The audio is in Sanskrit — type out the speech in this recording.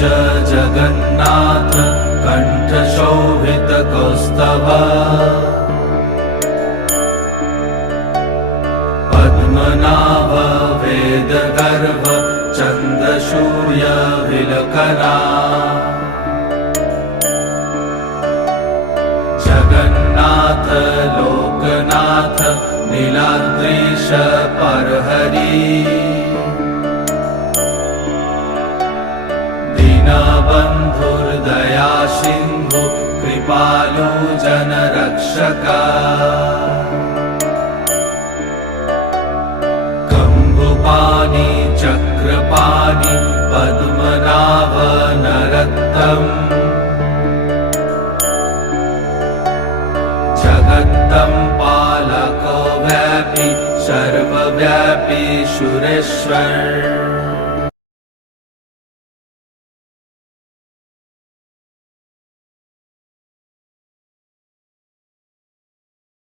जगन्नाथ कण्ठशोभितकौस्तभ पद्मनाभ वेदगर्भ चन्द्रसूर्यविलकरा जगन्नाथ लोकनाथ नीलाद्रीश परहरि दीनबन्धुर्दया सिन्धु कृपालु जनरक्षक कम्बुपाणि चक्रपाणि पद्मनाभ नरोत्तम जगत्तं पालको व्यापी सर्वव्यापी सुरेश्वर